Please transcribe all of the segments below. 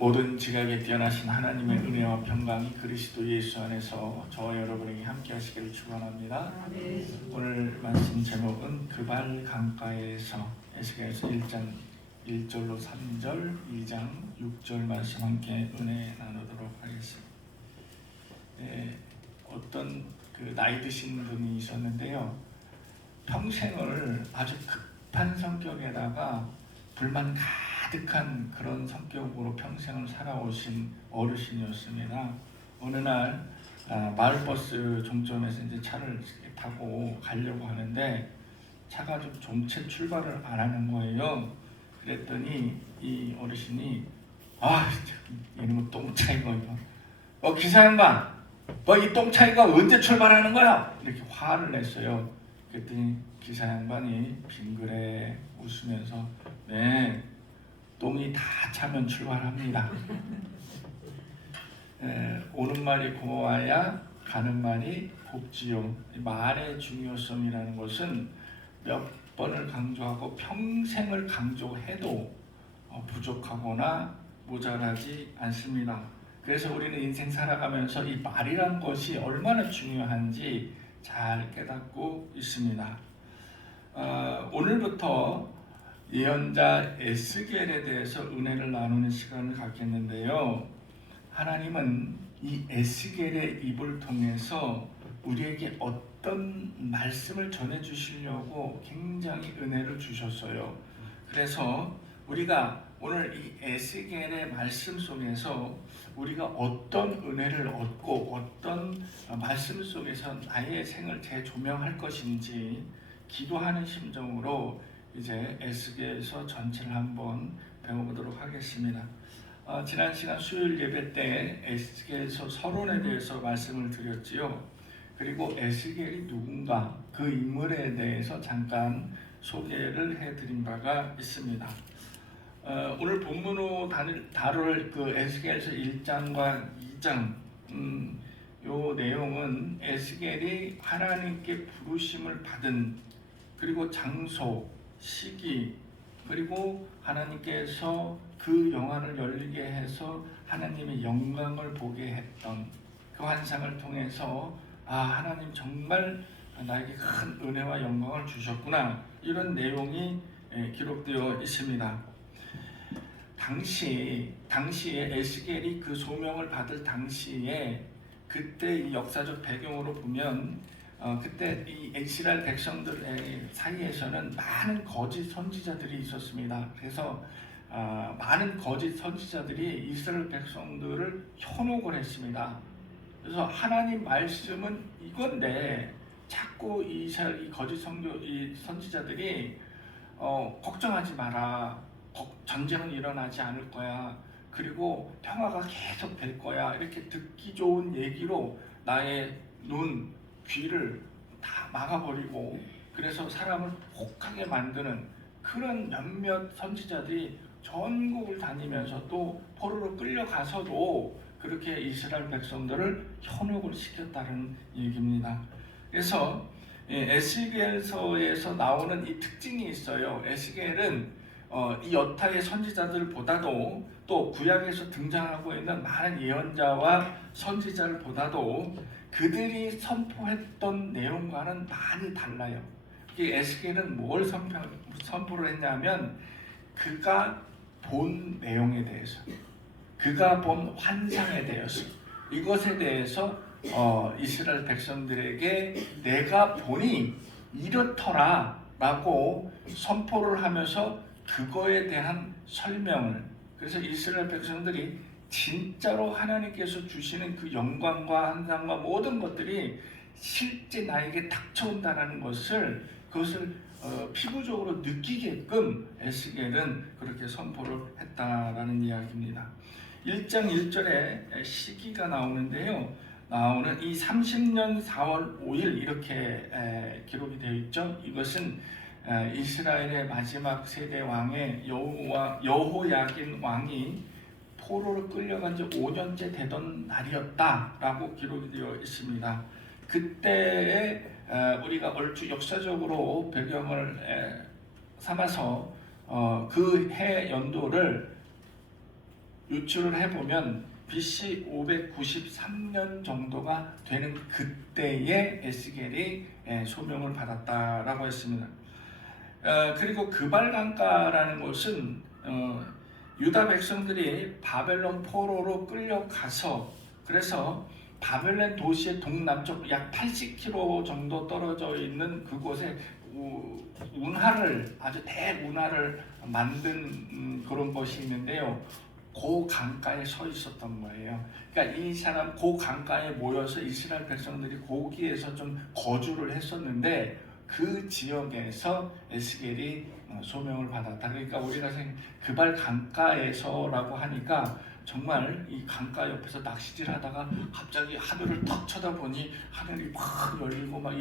모든 지각에 뛰어나신 하나님의 은혜와 평강이 그리스도 예수 안에서 저와 여러분에게 함께 하시기를 축원합니다. 오늘 말씀 제목은 그발 강가에서 에스겔서 1장 1절로 3절, 2장 6절 말씀 함께 은혜 나누도록 하겠습니다. 어떤 나이 드신 분이 있었는데요. 평생을 아주 급한 성격에다가 불만 가득한 그런 성격으로 평생을 살아오신 어르신이었습니다. 어느 날 마을버스 종점에서 이제 차를 타고 가려고 하는데 차가 좀 좀채 출발을 안 하는 거예요. 그랬더니 이 어르신이 이놈의 똥차이가 이거 기사 양반 이 똥차이가 언제 출발하는 거야? 이렇게 화를 냈어요. 그랬더니 기사 양반이 빙그레 웃으면서 네, 똥이 다 차면 출발합니다. 오는 말이 고와야 가는 말이 곱지요. 말의 중요성이라는 것은 몇 번을 강조하고 평생을 강조해도 부족하거나 모자라지 않습니다. 그래서 우리는 인생 살아가면서 이 말이란 것이 얼마나 중요한지 잘 깨닫고 있습니다. 오늘부터 예언자 에스겔에 대해서 은혜를 나누는 시간을 갖겠는데요. 하나님은 이 에스겔의 입을 통해서 우리에게 어떤 말씀을 전해주시려고 굉장히 은혜를 주셨어요. 그래서 우리가 오늘 이 에스겔의 말씀 속에서 우리가 어떤 은혜를 얻고 어떤 말씀 속에서 나의 생을 재조명할 것인지 기도하는 심정으로 이제 에스겔서 전체를 한번 배워보도록 하겠습니다. 지난 시간 수요일 예배 때 에스겔서 서론에 대해서 말씀을 드렸지요. 그리고 에스겔이 누군가 그 인물에 대해서 잠깐 소개를 해드린 바가 있습니다. 오늘 본문으로 다룰 그 에스겔서 1장과 2장 요 내용은 에스겔이 하나님께 부르심을 받은 그리고 장소, 시기 그리고 하나님께서 그 영안을 열리게 해서 하나님의 영광을 보게 했던 그 환상을 통해서 하나님 정말 나에게 큰 은혜와 영광을 주셨구나 이런 내용이 기록되어 있습니다. 당시에 에스겔이 그 소명을 받을 당시에 그때 이 역사적 배경으로 보면 그때 이 이스라엘 백성들 사이에서는 많은 거짓 선지자들이 있었습니다. 그래서 많은 거짓 선지자들이 이스라엘 백성들을 현혹을 했습니다. 그래서 하나님 말씀은 이건데 자꾸 이 거짓 선지자들이 걱정하지 마라. 전쟁은 일어나지 않을 거야. 그리고 평화가 계속 될 거야. 이렇게 듣기 좋은 얘기로 나의 눈, 귀를 다 막아버리고 그래서 사람을 혹하게 만드는 그런 몇몇 선지자들이 전국을 다니면서 또 포로로 끌려가서도 그렇게 이스라엘 백성들을 현혹을 시켰다는 얘기입니다. 그래서 에스겔서에서 나오는 이 특징이 있어요. 에스겔은 이 여타의 선지자들보다도 또 구약에서 등장하고 있는 많은 예언자와 선지자들보다도 그들이 선포했던 내용과는 많이 달라요. 에스겔은 뭘 선포를 했냐면 그가 본 내용에 대해서 그가 본 환상에 대해서 이것에 대해서 이스라엘 백성들에게 내가 보니 이렇더라 라고 선포를 하면서 그거에 대한 설명을 그래서 이스라엘 백성들이 진짜로 하나님께서 주시는 그 영광과 환상과 모든 것들이 실제 나에게 닥쳐온다는 것을 그것을 피부적으로 느끼게끔 에스겔은 그렇게 선포를 했다라는 이야기입니다. 1장 1절에 시기가 나오는데요. 나오는 이 30년 4월 5일 이렇게 기록이 되어 있죠. 이것은 이스라엘의 마지막 세대 왕의 여호야긴 왕이 포로로 끌려간 지 5년째 되던 날이었다라고 기록이 되어 있습니다. 그때에 우리가 얼추 역사적으로 배경을 삼아서 그 해 연도를 유출을 해보면 BC 593년 정도가 되는 그때에 에스겔이 소명을 받았다라고 했습니다. 그리고 그발강가라는 곳은 유다 백성들이 바벨론 포로로 끌려가서, 그래서 바벨론 도시의 동남쪽 약 80km 정도 떨어져 있는 그곳에 운하를, 아주 대운하를 만든 그런 것이 있는데요. 그 강가에 서 있었던 거예요. 그러니까 이 사람 그 강가에 모여서 이스라엘 백성들이 거기에서 좀 거주를 했었는데, 그 지역에서 에스겔이 소명을 받았다. 그러니까 우리가 그발 강가에서라고 하니까 정말 이 강가 옆에서 낚시질하다가 갑자기 하늘을 탁 쳐다보니 하늘이 막 열리고 막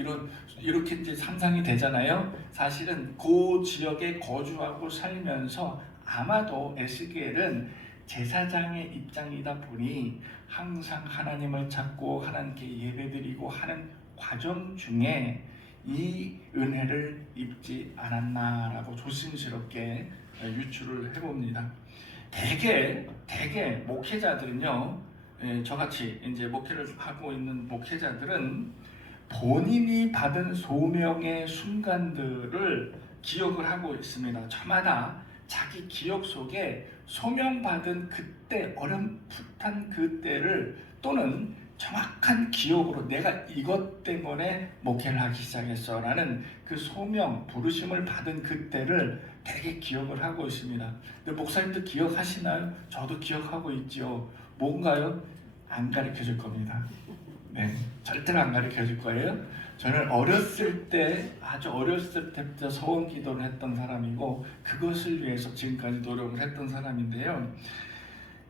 이렇게 이제 상상이 되잖아요. 사실은 그 지역에 거주하고 살면서 아마도 에스겔은 제사장의 입장이다 보니 항상 하나님을 찾고 하나님께 예배드리고 하는 과정 중에 이 은혜를 입지 않았나라고 조심스럽게 유추를 해봅니다. 대개 목회자들은요, 저같이 이제 목회를 하고 있는 목회자들은 본인이 받은 소명의 순간들을 기억을 하고 있습니다. 저마다 자기 기억 속에 소명받은 그때, 어렴풋한 그때를, 또는 정확한 기억으로 내가 이것 때문에 목회를 하기 시작했어 라는 그 소명, 부르심을 받은 그때를 되게 기억을 하고 있습니다. 근데 목사님도 기억하시나요? 저도 기억하고 있죠. 뭔가요? 안 가르쳐 줄 겁니다. 네, 절대로 안 가르쳐 줄 거예요. 저는 어렸을 때, 아주 어렸을 때부터 소원 기도를 했던 사람이고, 그것을 위해서 지금까지 노력을 했던 사람인데요.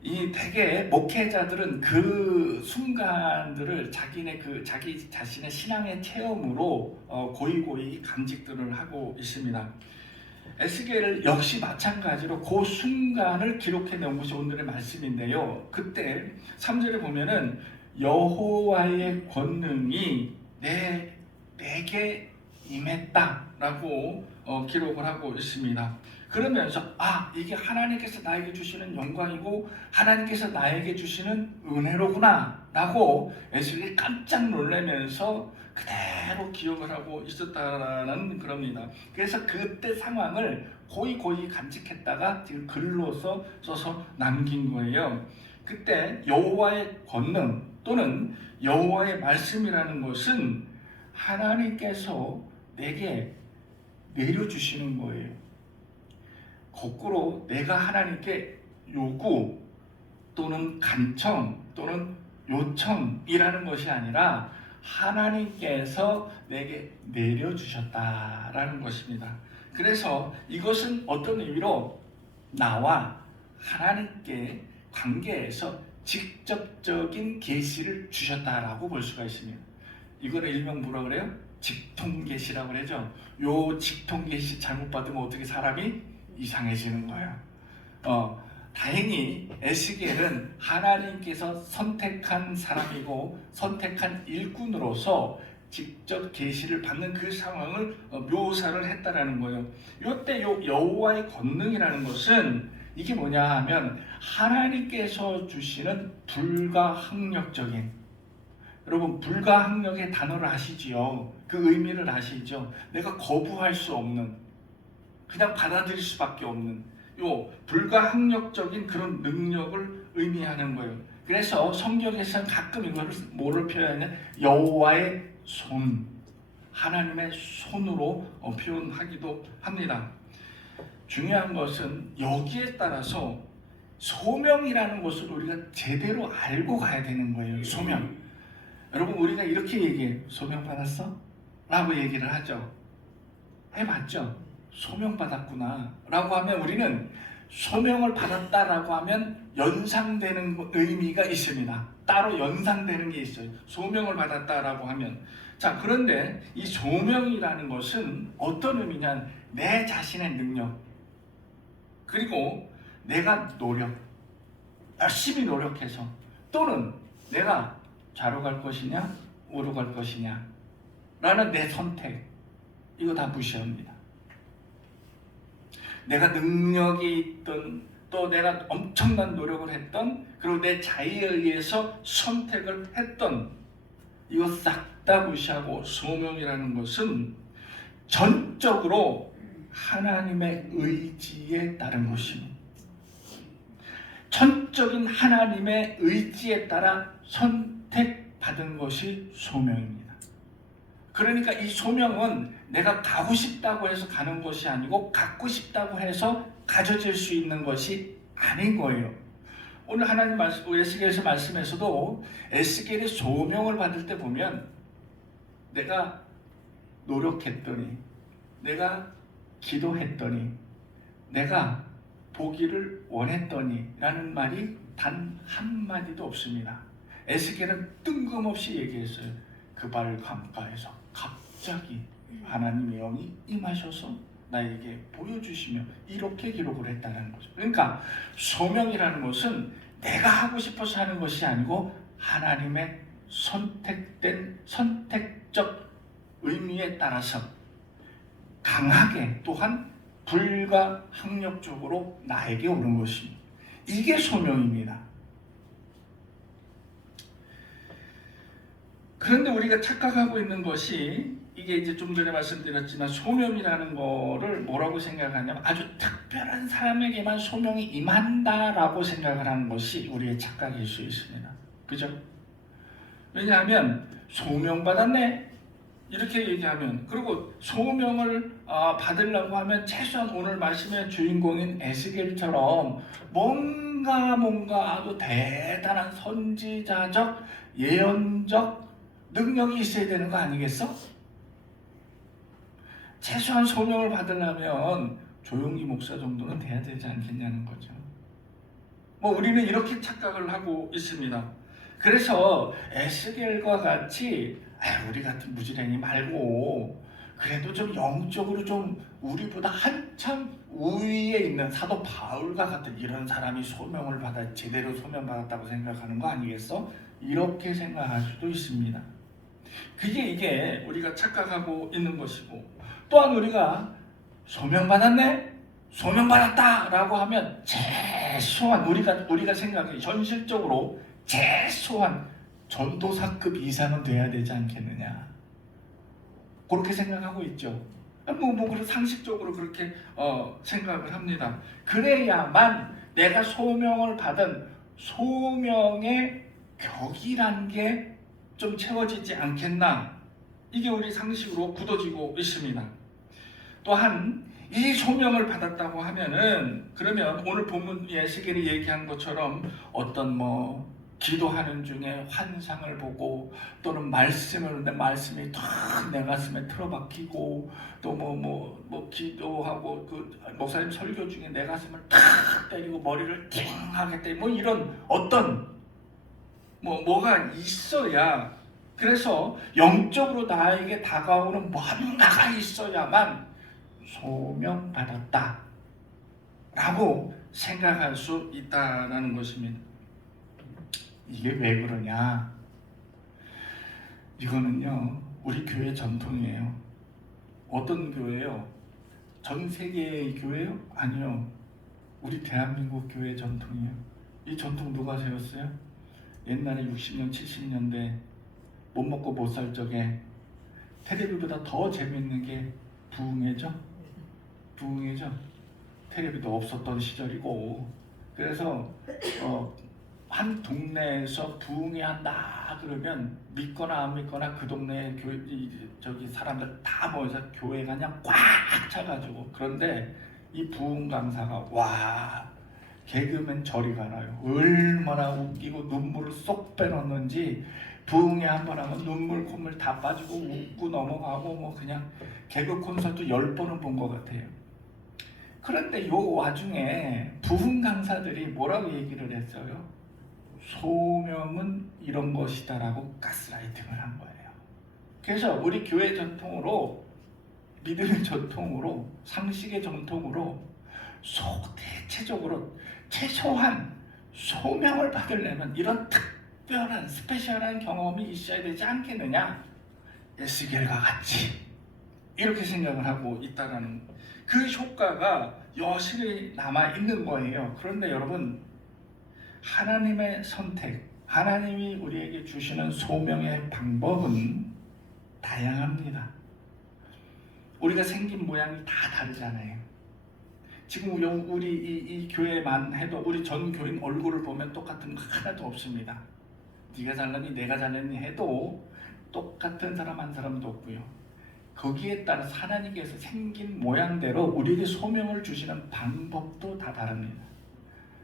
이 대개 목회자들은 그 순간들을 자기 자신의 신앙의 체험으로 고이고이 간직들을 하고 있습니다. 에스겔을 역시 마찬가지로 그 순간을 기록해 놓은 것이 오늘의 말씀인데요. 그때 3절에 보면은 여호와의 권능이 내게 임했다라고 기록을 하고 있습니다. 그러면서 이게 하나님께서 나에게 주시는 영광이고 하나님께서 나에게 주시는 은혜로구나 라고 에스겔이 깜짝 놀라면서 그대로 기억을 하고 있었다는 겁니다. 그래서 그때 상황을 고이 간직했다가 지금 글로 써서 남긴 거예요. 그때 여호와의 권능 또는 여호와의 말씀이라는 것은 하나님께서 내게 내려주시는 거예요. 거꾸로 내가 하나님께 요구 또는 간청 또는 요청이라는 것이 아니라 하나님께서 내게 내려주셨다라는 것입니다. 그래서 이것은 어떤 의미로 나와 하나님께 관계에서 직접적인 계시를 주셨다라고 볼 수가 있습니다. 이거를 일명 뭐라 그래요? 직통계시라고 그러죠. 요 직통계시 잘못 받으면 어떻게 사람이 이상해지는 거예요. 다행히 에스겔은 하나님께서 선택한 사람이고 선택한 일꾼으로서 직접 계시를 받는 그 상황을 묘사를 했다라는 거예요. 이때 여호와의 권능이라는 것은 이게 뭐냐 하면 하나님께서 주시는 불가항력적인, 여러분 불가항력의 단어를 아시지요? 그 의미를 아시죠? 내가 거부할 수 없는, 그냥 받아들일 수밖에 없는 요 불가항력적인 그런 능력을 의미하는 거예요. 그래서 성경에서는 가끔 이걸 뭐를 표현하냐? 여호와의 손, 하나님의 손으로 표현하기도 합니다. 중요한 것은 여기에 따라서 소명이라는 것을 우리가 제대로 알고 가야 되는 거예요. 소명. 여러분 우리가 이렇게 얘기해요. 소명 받았어? 라고 얘기를 하죠. 해봤죠? 소명 받았구나 라고 하면 우리는 소명을 받았다라고 하면 연상되는 의미가 있습니다. 따로 연상되는 게 있어요. 소명을 받았다라고 하면. 자, 그런데 이 소명이라는 것은 어떤 의미냐? 내 자신의 능력, 그리고 내가 열심히 노력해서, 또는 내가 좌로 갈 것이냐 우로 갈 것이냐 라는 내 선택, 이거 다 무시합니다. 내가 능력이 있든 또 내가 엄청난 노력을 했던, 그리고 내 자의에 의해서 선택을 했던, 이거 싹 다 무시하고 소명이라는 것은 전적으로 하나님의 의지에 따른 것입니다. 전적인 하나님의 의지에 따라 선택받은 것이 소명입니다. 그러니까 이 소명은 내가 가고 싶다고 해서 가는 것이 아니고 갖고 싶다고 해서 가져질 수 있는 것이 아닌 거예요. 오늘 하나님 말씀, 에스겔서 말씀에서도 에스겔이 소명을 받을 때 보면 내가 노력했더니, 내가 기도했더니, 내가 보기를 원했더니 라는 말이 단 한마디도 없습니다. 에스겔은 뜬금없이 얘기했어요. 그발 강가에서 갑자기 하나님의 영이 임하셔서 나에게 보여주시며, 이렇게 기록을 했다는 거죠. 그러니까 소명이라는 것은 내가 하고 싶어서 하는 것이 아니고 하나님의 선택된 선택적 의미에 따라서 강하게, 또한 불가항력적으로 나에게 오는 것입니다. 이게 소명입니다. 그런데 우리가 착각하고 있는 것이, 이게 이제 좀 전에 말씀드렸지만 소명이라는 거를 뭐라고 생각하냐면 아주 특별한 사람에게만 소명이 임한다라고 생각을 하는 것이 우리의 착각일 수 있습니다. 그죠? 왜냐하면 소명받았네 이렇게 얘기하면, 그리고 소명을 받으려고 하면 최소한 오늘 말씀의 주인공인 에스겔처럼 뭔가 아주 대단한 선지자적 예언적 능력이 있어야 되는 거 아니겠어? 최소한 소명을 받으려면 조용히 목사 정도는 돼야 되지 않겠냐는 거죠. 우리는 이렇게 착각을 하고 있습니다. 그래서 에스겔과 같이 우리 같은 무지랭이 말고 그래도 좀 영적으로 좀 우리보다 한참 우위에 있는 사도 바울과 같은 이런 사람이 소명을 받아 제대로 소명받았다고 생각하는 거 아니겠어? 이렇게 생각할 수도 있습니다. 이게 우리가 착각하고 있는 것이고, 또한 우리가 소명받았네? 소명받았다! 라고 하면 최소한 우리가 생각해 현실적으로 최소한 전도사급 이상은 돼야 되지 않겠느냐, 그렇게 생각하고 있죠. 그런 상식적으로 그렇게 생각을 합니다. 그래야만 내가 소명을 받은 소명의 격이란 게 좀 채워지지 않겠나, 이게 우리 상식으로 굳어지고 있습니다. 또한 이 소명을 받았다고 하면은, 그러면 오늘 본문 에스겔이 얘기한 것처럼 어떤 기도하는 중에 환상을 보고, 또는 말씀이 탁 내 가슴에 틀어박히고, 또 기도하고 목사님 설교 중에 내 가슴을 탁 때리고 머리를 띵하게 때리고, 이런 어떤 뭐가 있어야, 그래서 영적으로 나에게 다가오는 뭔가가 있어야만 소명받았다 라고 생각할 수 있다는 것입니다. 이게 왜 그러냐? 이거는요, 우리 교회 전통이에요. 어떤 교회요? 전 세계의 교회요? 아니요, 우리 대한민국 교회 전통이에요. 이 전통 누가 세웠어요? 옛날에 60년, 70년대 못 먹고 못 살 적에 텔레비보다 더 재밌는 게 부흥회죠? 부흥회죠? 텔레비도 없었던 시절이고, 그래서 한 동네에서 부흥회 한다 그러면 믿거나 안 믿거나 그 동네 사람들 다 모여서 교회가 그냥 꽉 차가지고, 그런데 이 부흥 강사가 개그맨 저리 가라요. 얼마나 웃기고 눈물을 쏙 빼놓는지, 부흥회 한 번 하면 눈물 콧물 다 빠지고 웃고 넘어가고 그냥 개그 콘서트 10번은 본 것 같아요. 그런데 요 와중에 부흥 강사들이 뭐라고 얘기를 했어요? 소명은 이런 것이다 라고 가스라이팅을 한 거예요. 그래서 우리 교회 전통으로, 믿음의 전통으로, 상식의 전통으로 대체적으로 최소한 소명을 받으려면 이런 특별한 스페셜한 경험이 있어야 되지 않겠느냐, 에스겔과 같이 이렇게 생각을 하고 있다는 그 효과가 여실히 남아 있는 거예요. 그런데 여러분, 하나님의 선택, 하나님이 우리에게 주시는 소명의 방법은 다양합니다. 우리가 생긴 모양이 다 다르잖아요. 지금 우리 이 교회만 해도 우리 전 교인 얼굴을 보면 똑같은 거 하나도 없습니다. 네가 잘났니 내가 잘났니 해도 똑같은 사람 한 사람도 없고요. 거기에 따라서 하나님께서 생긴 모양대로 우리에게 소명을 주시는 방법도 다 다릅니다.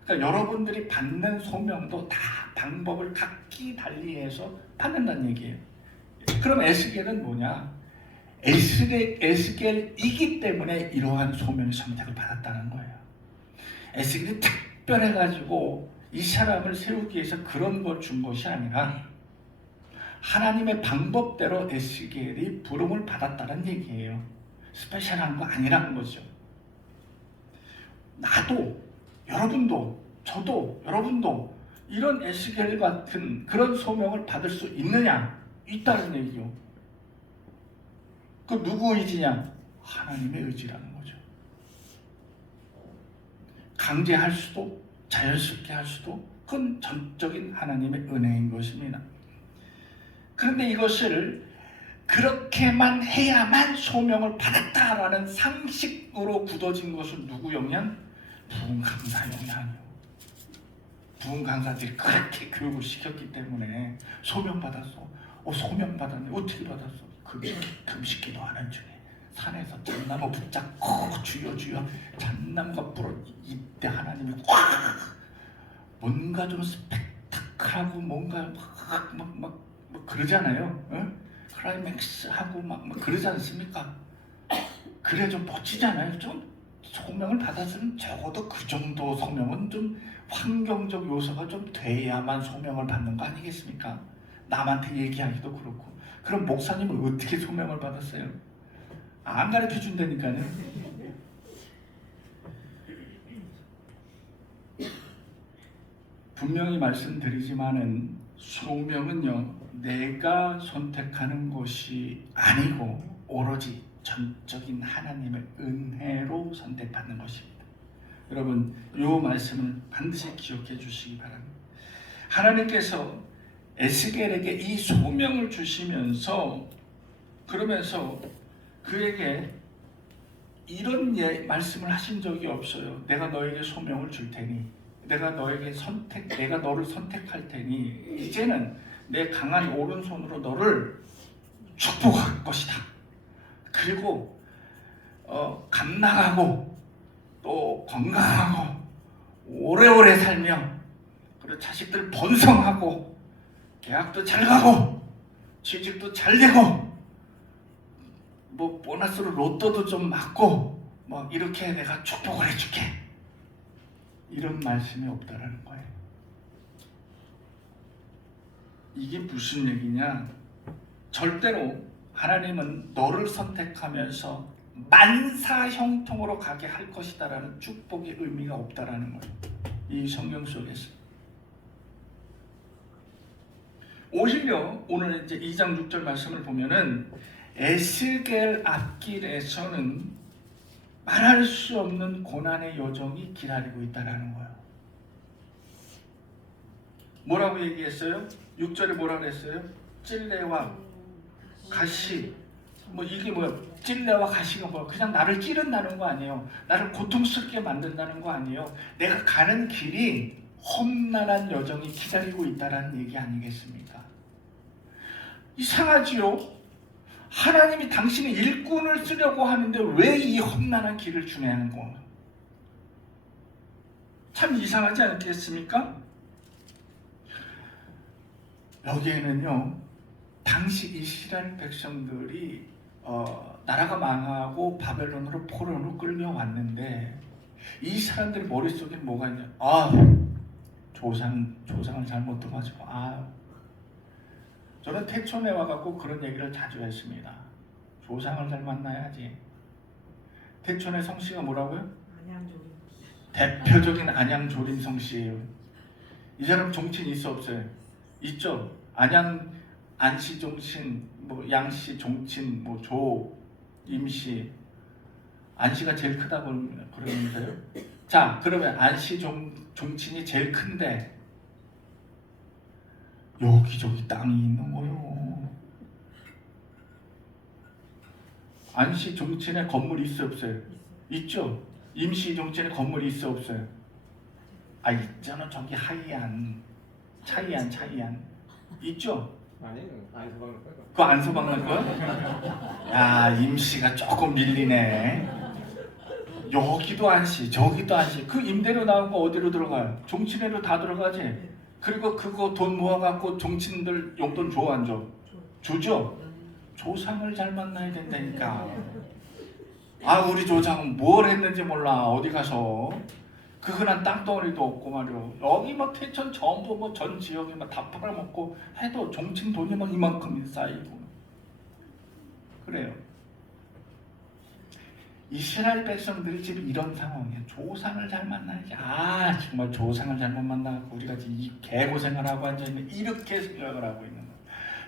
그러니까 여러분들이 받는 소명도 다 방법을 각기 달리해서 받는다는 얘기예요. 그럼 에스겔은 뭐냐? 에스겔이기 때문에 이러한 소명의 선택을 받았다는 거예요. 에스겔이 특별해가지고 이 사람을 세우기 위해서 그런 걸 준 것이 아니라 하나님의 방법대로 에스겔이 부름을 받았다는 얘기예요. 스페셜한 거 아니라는 거죠. 나도, 여러분도, 저도, 여러분도 이런 에스겔 같은 그런 소명을 받을 수 있느냐? 있다는 얘기요. 그 누구 의지냐? 하나님의 의지라는 거죠. 강제할 수도, 자연스럽게 할 수도, 그건 전적인 하나님의 은혜인 것입니다. 그런데 이것을 그렇게만 해야만 소명을 받았다라는 상식으로 굳어진 것은 누구 영향? 부흥 강사 영향이요. 부흥 강사들이 그렇게 교육을 시켰기 때문에 소명 받았어. 소명 받았네. 어떻게 받았어? 금식기도 하는 중에 산에서 잣나무 붙잡고 주여 주여 잣나무가 불어. 이때 하나님이 확 뭔가 좀 스펙타클하고 뭔가 막 그러잖아요. 응? 클라이맥스 하고 막 그러지 않습니까? 그래 좀 멋지잖아요. 좀 소명을 받았으면 적어도 그 정도 소명은 좀 환경적 요소가 좀 돼야만 소명을 받는 거 아니겠습니까? 남한테 얘기하기도 그렇고. 그럼 목사님은 어떻게 소명을 받았어요? 안 가르쳐 준다니까요. 분명히 말씀드리지만은 소명은요, 내가 선택하는 것이 아니고 오로지 전적인 하나님의 은혜로 선택받는 것입니다. 여러분, 이 말씀을 반드시 기억해 주시기 바랍니다. 하나님께서 에스겔에게 이 소명을 주시면서 그러면서 그에게 이런 말씀을 하신 적이 없어요. 내가 너에게 소명을 줄 테니, 내가 너를 선택할 테니 이제는 내 강한 오른손으로 너를 축복할 것이다. 그리고 감당하고 또 건강하고 오래오래 살며 그리고 자식들 번성하고 대학도 잘 가고 취직도 잘 되고 뭐 보너스로 로또도 좀 맞고 뭐 이렇게 내가 축복을 해줄게. 이런 말씀이 없다라는 거예요. 이게 무슨 얘기냐? 절대로 하나님은 너를 선택하면서 만사형통으로 가게 할 것이다라는 축복의 의미가 없다라는 거예요. 이 성경 속에서. 오히려 오늘 이제 2장 6절 말씀을 보면은 에스겔 앞길에서는 말할 수 없는 고난의 여정이 기다리고 있다라는 거예요. 뭐라고 얘기했어요? 6절에 뭐라고 했어요? 찔레와 가시. 뭐 이게 뭐야? 찔레와 가시가 뭐야? 그냥 나를 찌른다는 거 아니에요. 나를 고통스럽게 만든다는 거 아니에요. 내가 가는 길이 험난한 여정이 기다리고 있다라는 얘기 아니겠습니까? 이상하지요? 하나님이 당신의 일꾼을 쓰려고 하는데 왜 이 험난한 길을 주냐는 거. 참 이상하지 않겠습니까? 여기에는요, 당시 이스라엘 백성들이 나라가 망하고 바벨론으로 포로로 끌려왔는데 이 사람들 머릿속에 뭐가 있냐? 조상을 잘못 둬가지고 저는 태촌에 와갖고 그런 얘기를 자주 했습니다. 조상을 잘 만나야지. 태촌의 성씨가 뭐라고요? 안양조림. 대표적인 안양조림 성씨예요. 이 사람 종친 있어 없어요? 있죠. 안시 종친, 뭐 양씨 종친, 뭐 조, 임씨, 안씨가 제일 크다고 그러면서요. 자, 그러면 안씨 종친이 제일 큰데 여기저기 땅이 있는 거요. 안씨 종친에 건물이 있어 없어요? 있죠. 임시 종친에 건물이 있어 없어요? 아, 있잖아. 저기 하이안 차이안 있죠. 아니, 안서방을 거야. 그거 안서방을 거야? 야, 임시가 조금 밀리네. 여기도 안씨, 저기도 안씨. 그 임대료 나온 거 어디로 들어가요? 종친회로 다 들어가지. 그리고 그거 돈 모아갖고 종친들 용돈 줘 안 줘? 주죠. 조상을 잘 만나야 된다니까. 아, 우리 조상은 뭘 했는지 몰라. 어디 가서 그 흔한 땅덩어리도 없고 말이야. 여기 막 태천 전부 뭐 전 지역에 막 다 팔아먹고 해도 종친 돈이 막 이만큼 쌓이고 그래요. 이스라엘 백성들이 지금 이런 상황이에요. 조상을 잘 만나야지. 아, 정말 조상을 잘못 만나고 우리가 이 개고생을 하고 앉아있는, 이렇게 생각을 하고 있는 거예요.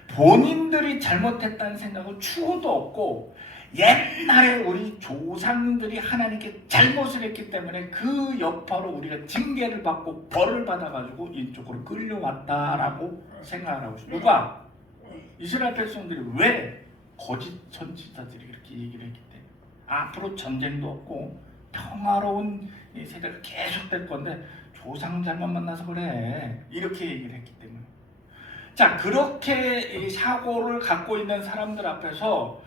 본인들이 잘못했다는 생각은 추호도 없고, 옛날에 우리 조상들이 하나님께 잘못을 했기 때문에 그 여파로 우리가 징계를 받고 벌을 받아가지고 이쪽으로 끌려왔다라고 생각을 하고 있어요. 누가? 이스라엘 백성들이 왜 거짓 선지자들이 이렇게 얘기를 했기 때문에 앞으로 전쟁도 없고 평화로운 이 세대가 계속될 건데 조상 잘못 만나서 그래, 이렇게 얘기를 했기 때문에. 자, 그렇게 사고를 갖고 있는 사람들 앞에서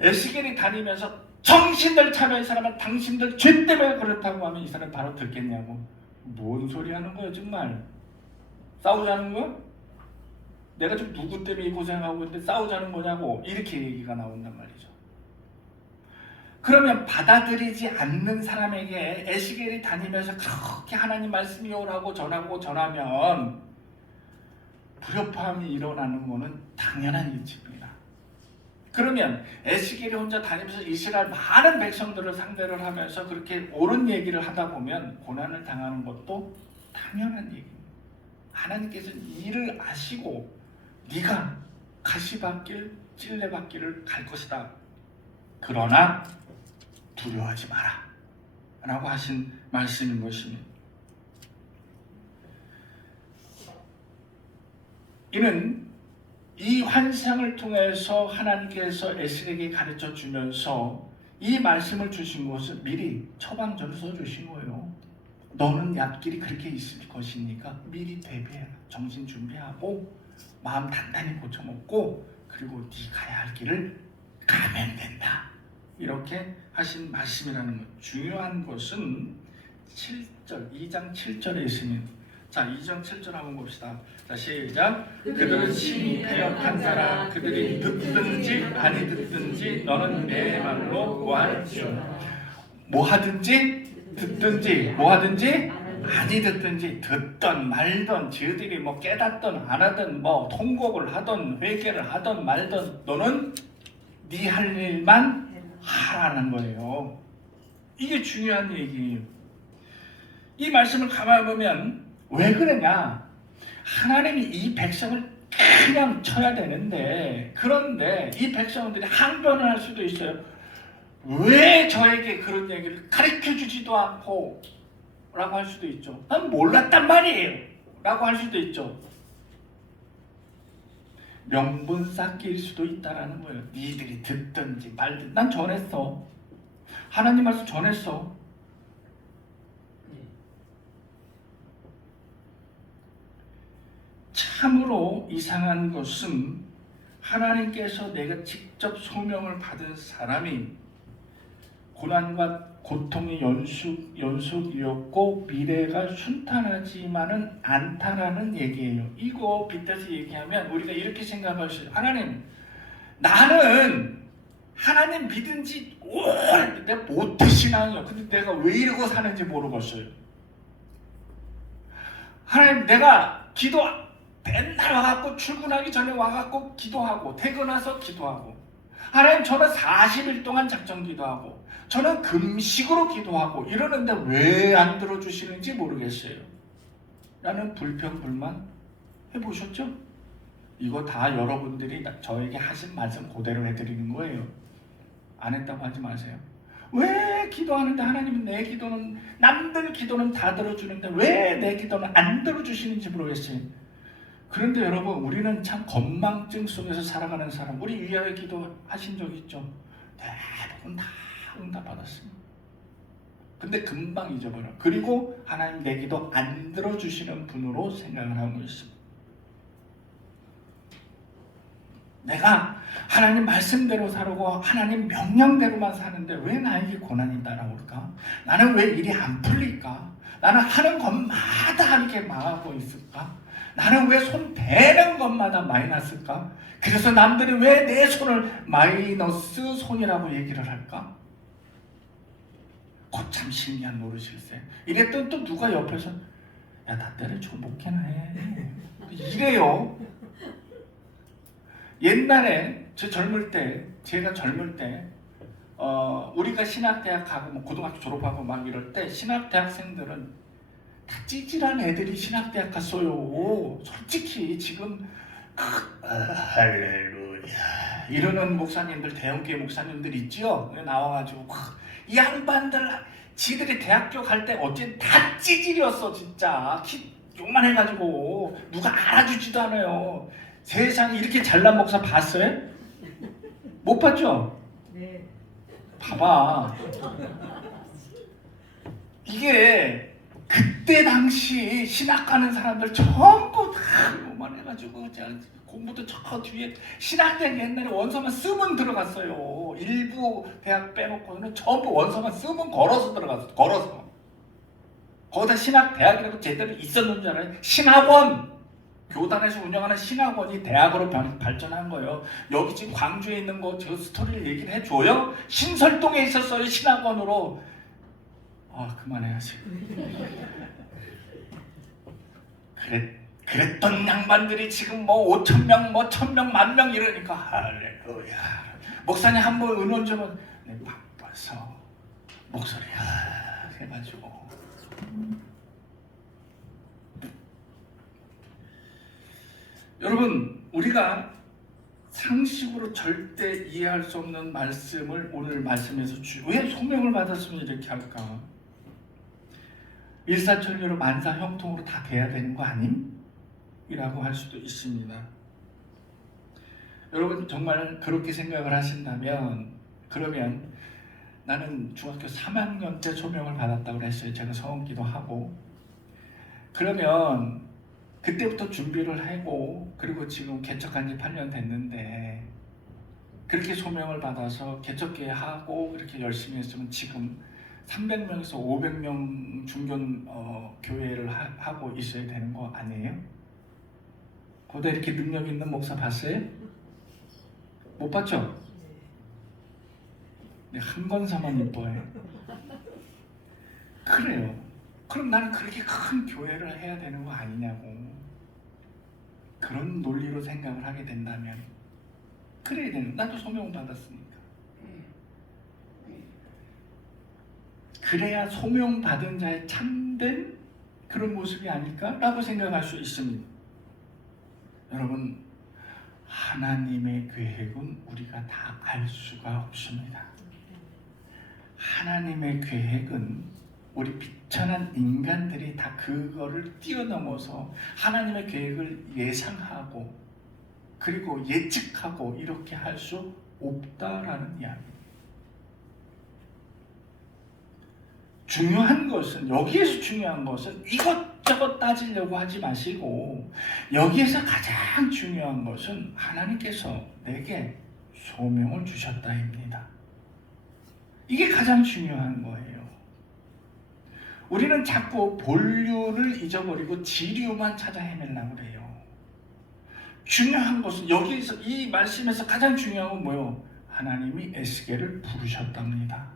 에스겔이 다니면서 정신을 차려, 이 사람은 당신들 죄 때문에 그렇다고 하면 이 사람 바로 듣겠냐고. 뭔 소리 하는 거야 정말. 싸우자는 거야? 내가 지금 누구 때문에 고생하고 있는데 싸우자는 거냐고, 이렇게 얘기가 나온단 말이죠. 그러면 받아들이지 않는 사람에게 에스겔이 다니면서 그렇게 하나님 말씀이 오라고 전하면 불협화음이 일어나는 것은 당연한 일입니다. 그러면 에스겔이 혼자 다니면서 이스라엘 많은 백성들을 상대를 하면서 그렇게 옳은 얘기를 하다 보면 고난을 당하는 것도 당연한 얘기입니다. 하나님께서 이를 아시고 네가 가시밭길 찔레밭길을 갈 것이다. 그러나 두려워하지 마라 라고 하신 말씀인 것입니다. 이는 이 환상을 통해서 하나님께서 에스겔에게 가르쳐 주면서 이 말씀을 주신 것을 미리 처방전을 써주신 거예요. 너는 앞길이 그렇게 있을 것이니까 미리 대비해라. 정신 준비하고 마음 단단히 고쳐먹고 그리고 네 가야 할 길을 가면 된다. 이렇게 하신 말씀이라는 것. 중요한 것은 7절, 2장 7절에 있습니다. 자, 2장 7절 한번 봅시다. 자, 시작. 그들은 심히 패역한 자라. 그들이 듣든지 아니 듣든지 너는 내 말로 뭐하든지 듣든지 뭐하든지 아니 듣든지, 듣던 말던 저들이 뭐 깨닫던 안 하던 뭐 통곡을 하던 회개를 하던 말던 너는 네 할 일만 하라는 거예요. 이게 중요한 얘기예요. 이 말씀을 가만히 보면 왜 그러냐? 하나님이 이 백성을 그냥 쳐야 되는데, 그런데 이 백성들이 항변을 할 수도 있어요. 왜 저에게 그런 얘기를 가르쳐주지도 않고 라고 할 수도 있죠. 난 몰랐단 말이에요 라고 할 수도 있죠. 명분 쌓기일 수도 있다라는 거예요. 니들이 듣든지 말든지. 난 전했어. 하나님 말씀 전했어. 참으로 이상한 것은 하나님께서 내가 직접 소명을 받은 사람이 고난과 고통의 연속이었고 미래가 순탄하지만은 않다라는 얘기예요. 이거 빗대서 얘기하면 우리가 이렇게 생각할 수 있어요. 하나님, 나는 하나님 믿은 지 오래 내가 모태신앙이요. 근데 내가 왜 이러고 사는지 모르겠어요. 하나님, 내가 기도 맨날 와갖고 출근하기 전에 와갖고 기도하고 퇴근해서 기도하고, 하나님 저는 40일 동안 작정 기도하고 저는 금식으로 기도하고 이러는데 왜 안 들어주시는지 모르겠어요 라는 불평불만 해보셨죠? 이거 다 여러분들이 저에게 하신 말씀 그대로 해드리는 거예요. 안 했다고 하지 마세요. 왜 기도하는데 하나님은 내 기도는, 남들 기도는 다 들어주는데 왜 내 기도는 안 들어주시는지 모르겠어요. 그런데 여러분, 우리는 참 건망증 속에서 살아가는 사람. 우리 위하여 기도하신 적 있죠? 대부분 다 응답받았습니다. 근데 금방 잊어버려. 그리고 하나님 내 기도 안 들어주시는 분으로 생각을 하고 있습니다. 내가 하나님 말씀대로 살고 하나님 명령대로만 사는데 왜 나에게 고난이 따라올까? 나는 왜 일이 안 풀릴까? 나는 하는 것마다 이렇게 망하고 있을까? 나는 왜 손 대는 것마다 마이너스일까? 그래서 남들이 왜 내 손을 마이너스 손이라고 얘기를 할까? 참 신기한 노릇일세. 이랬더니 또 누가 옆에서 야, 나 때를 좀 못해나 해. 이래요. 옛날에 제가 젊을 때 우리가 신학대학 가고 뭐 고등학교 졸업하고 막 이럴 때 신학대학생들은 다 찌질한 애들이 신학대학 갔어요. 솔직히 지금 할렐루야 이러는 목사님들, 대형교회 목사님들 있죠? 나와가지고 이 양반들 지들이 대학교 갈 때 어째 다 찌질이었어. 진짜 키 요만해가지고 누가 알아주지도 않아요. 세상에 이렇게 잘난 목사 봤어요? 못 봤죠? 네. 봐봐. 이게 그때 당시 신학 가는 사람들 전부 다 요만해가지고 공부도 저 뒤에 신학대학 옛날에 원서만 쓰면 들어갔어요. 일부 대학 빼놓고는 전부 원서만 쓰면 걸어서 들어갔어. 걸어서. 거기다 신학대학이라고 제대로 있었는 줄 알아요? 신학원. 교단에서 운영하는 신학원이 대학으로 발전한 거예요. 여기 지금 광주에 있는 거 저 스토리를 얘기를 해줘요? 신설동에 있었어요. 신학원으로. 그만해야지. 그랬던 양반들이 지금 뭐 5,000명, 뭐 1,000명, 10,000명 이러니까 할렐루야. 목사님 한번 은원 좀 네, 바빠서 목소리 해가지고. 여러분, 우리가 상식으로 절대 이해할 수 없는 말씀을 오늘 말씀에서 왜 소명을 받았으면 이렇게 할까? 일사천리로 만사형통으로 다 돼야 되는 거 아님? 이라고 할 수도 있습니다. 여러분 정말 그렇게 생각을 하신다면 그러면 나는 중학교 3학년 때 소명을 받았다고 했어요. 제가 서원기도 하고. 그러면 그때부터 준비를 하고 그리고 지금 개척한 지 8년 됐는데 그렇게 소명을 받아서 개척교회 하고 그렇게 열심히 했으면 지금 300명에서 500명 중견 교회를 하고 있어야 되는 거 아니에요? 거기다 이렇게 능력 있는 목사 봤어요? 못 봤죠? 네, 한건사만 이뻐해. 그래요. 그럼 나는 그렇게 큰 교회를 해야 되는 거 아니냐고. 그런 논리로 생각을 하게 된다면 그래야 되는. 나도 소명 받았으니까. 그래야 소명 받은 자의 참된 그런 모습이 아닐까라고 생각할 수 있습니다. 여러분, 하나님의 계획은 우리가 다 알 수가 없습니다. 하나님의 계획은 우리 비천한 인간들이 다 그거를 뛰어넘어서 하나님의 계획을 예상하고 그리고 예측하고 이렇게 할 수 없다라는 이야기입니다. 중요한 것은, 여기에서 중요한 것은 이것저것 따지려고 하지 마시고 여기에서 가장 중요한 것은 하나님께서 내게 소명을 주셨다입니다. 이게 가장 중요한 거예요. 우리는 자꾸 본류를 잊어버리고 지류만 찾아 헤매려고 그래요. 중요한 것은 여기서 이 말씀에서 가장 중요한 건 뭐예요? 하나님이 에스겔을 부르셨답니다.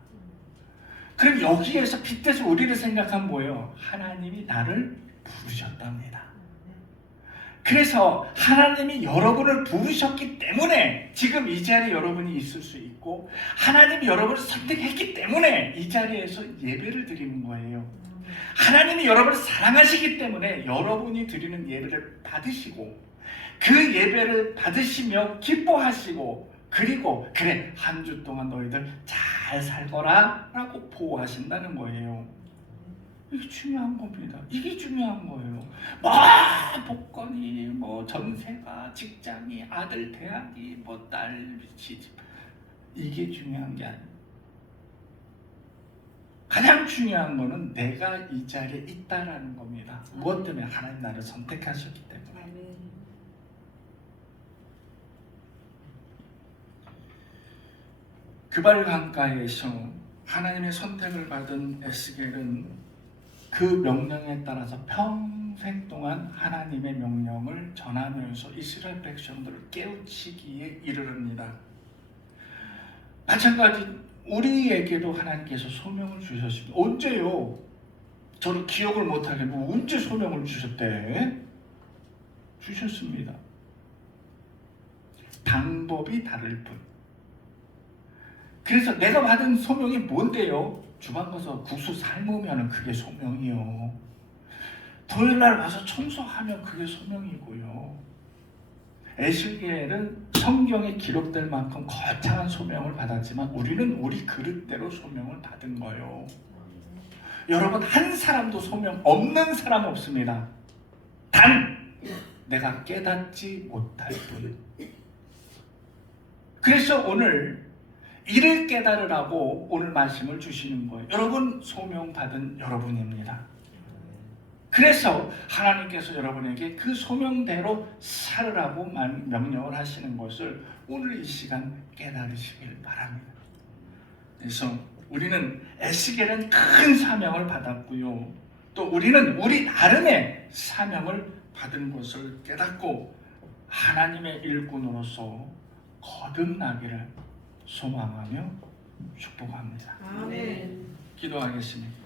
그럼 여기에서 빗대서 우리를 생각하면 뭐예요? 하나님이 나를 부르셨답니다. 그래서 하나님이 여러분을 부르셨기 때문에 지금 이 자리에 여러분이 있을 수 있고 하나님이 여러분을 선택했기 때문에 이 자리에서 예배를 드리는 거예요. 하나님이 여러분을 사랑하시기 때문에 여러분이 드리는 예배를 받으시고 그 예배를 받으시며 기뻐하시고 그리고 그래 한 주 동안 너희들 잘 살거라 라고 보호하신다는 거예요. 이게 중요한 겁니다. 이게 중요한 거예요. 뭐 복권이 뭐 전세가 직장이 아들 대학이 뭐 딸 시집 이게 중요한 게 아니에요. 가장 중요한 거는 내가 이 자리에 있다라는 겁니다. 무엇 때문에? 하나님 나를 선택하셨기 때문에. 그발 강가에서 하나님의 선택을 받은 에스겔은 그 명령에 따라서 평생 동안 하나님의 명령을 전하면서 이스라엘 백성들을 깨우치기에 이르릅니다. 마찬가지 우리에게도 하나님께서 소명을 주셨습니다. 언제요? 저를 기억을 못하게 뭐 언제 소명을 주셨대? 주셨습니다. 방법이 다를 뿐. 그래서 내가 받은 소명이 뭔데요? 주방 가서 국수 삶으면 그게 소명이요. 토요일날 와서 청소하면 그게 소명이고요. 에스겔은 성경에 기록될 만큼 거창한 소명을 받았지만 우리는 우리 그릇대로 소명을 받은 거예요. 여러분 한 사람도 소명 없는 사람 없습니다. 단 내가 깨닫지 못할 뿐. 그래서 오늘 이를 깨달으라고 오늘 말씀을 주시는 거예요. 여러분 소명 받은 여러분입니다. 그래서 하나님께서 여러분에게 그 소명대로 살으라고 명령을 하시는 것을 오늘 이 시간 깨달으시길 바랍니다. 그래서 우리는 에스겔은 큰 사명을 받았고요. 또 우리는 우리 나름의 사명을 받은 것을 깨닫고 하나님의 일꾼으로서 거듭나기를 소망하며 축복합니다. 아멘. 기도하겠습니다.